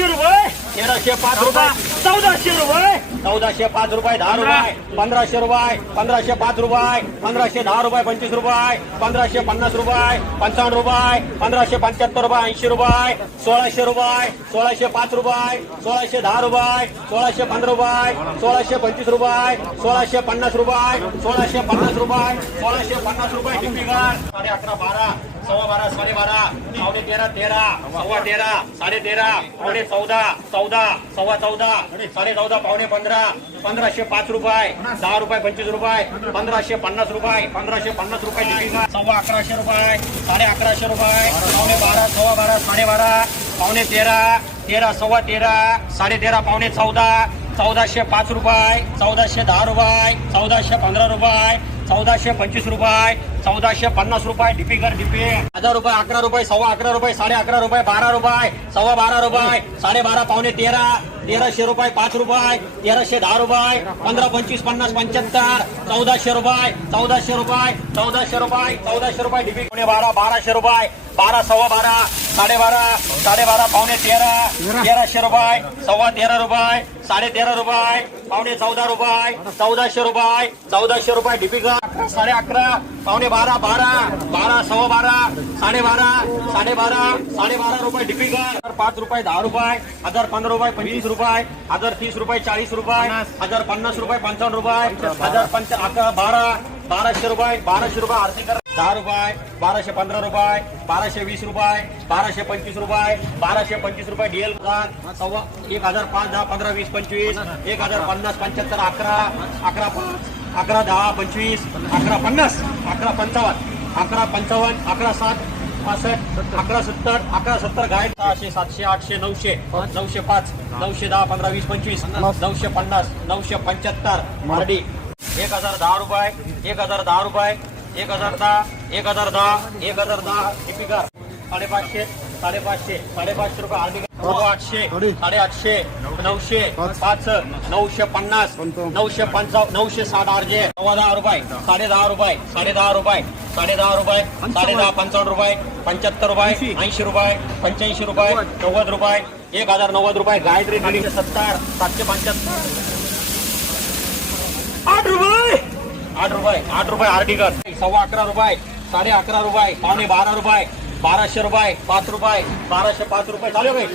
1300 रुपये, 1305 रुपये, 1400 रुपये, 1405 रुपये, 10 रुपये, 1500 रुपये, 1505 रुपये, 1510 रुपये, 25 रुपये, 1550 रुपये, 55 रुपये, 1575 रुपये, 80 रुपये, 1600 रुपये, 1605 रुपये, 1610 रुपये, 1615 रुपये, 1625 रुपये, 1650 रुपये, 1650 रुपये, 1650 रुपये डिपिकार 11:30, 12, 12:15, 12:30, 12:30, 13, 13:15, 13:30, 14:15, 14, 14:15, 14:15, 15:15, 1505 रुपये, 10 रुपये, 25 रुपये, 1550 रुपये, 1550 रुपये डिपिकार 11:15 रुपये, 11:30 रुपये, 12:15, 12:15, 12:30, 13, 13, 13, 13:30, 14:15, 1405 रुपये, 1410 रुपये, 1415 रुपये, 1425 रुपये, 1450 रुपये डिपिकर डिपी 1000 रुपये, 11 रुपये, 11:15 रुपये, 11:30 रुपये, 12 रुपये, 12:15 रुपये, 12:30, 13, 1300 रुपये, 5 रुपये, 1310 रुपये, 15, 25, 50, 75, 1400 रुपये, 1400 रुपये, 1400 रुपये, 1400 रुपये डिपी 12, 1200 रुपये, 12, 12:15, 12:30, 12:30, 13, 1300 रुपये, 13.5 रुपये, 13.5 रुपये, 14.5 रुपये, 1400 रुपये, 1400 रुपये डिपिका 11.5, 12, 12, 12, 12:15, 12:30, 12:30, 12:30 रुपये डिपिका 5 रुपये, 10 रुपये, 1015 रुपये, 25 रुपये, 1030 रुपये, 40 रुपये, 1050 रुपये, 55 रुपये, 1200 रुपये, 1200 रुपये आरती कर 10 रुपये, 1215 रुपये, 1220 रुपये, 1225 रुपये, 1225 रुपये डीएल 1005, 10, 15, 20, 25, 1050, 75, 11, 11, 11, 10, 25, 11, 50, 11, 55, 11, 55, 11, 7, 65, 11, 70, 11, 70 गाय 600, 700, 800, 900, 905, 910, 15, 20, 25, 950, 975 मार्डी 1010 रुपये, 1010 रुपये, 1010, 1010, 1010 डिपिकर 550, 550, 550 रुपये आरडी 800, 850, 900, 5, 950, 955, 960 आरजे 10 रुपये, 10.5 रुपये, 10.5 रुपये, 10.5 रुपये, 10.5, 55 रुपये, 75 रुपये, 80 रुपये, 85 रुपये, 90 रुपये, 1090 रुपये गायत्री 70, 775 8 रुपये, 8 रुपये, 8 रुपये आरडी कर 11.25 रुपये, 11.5 रुपये, 12.5 रुपये, 1200 रुपये, 5 रुपये, 1205 रुपये चालू भाई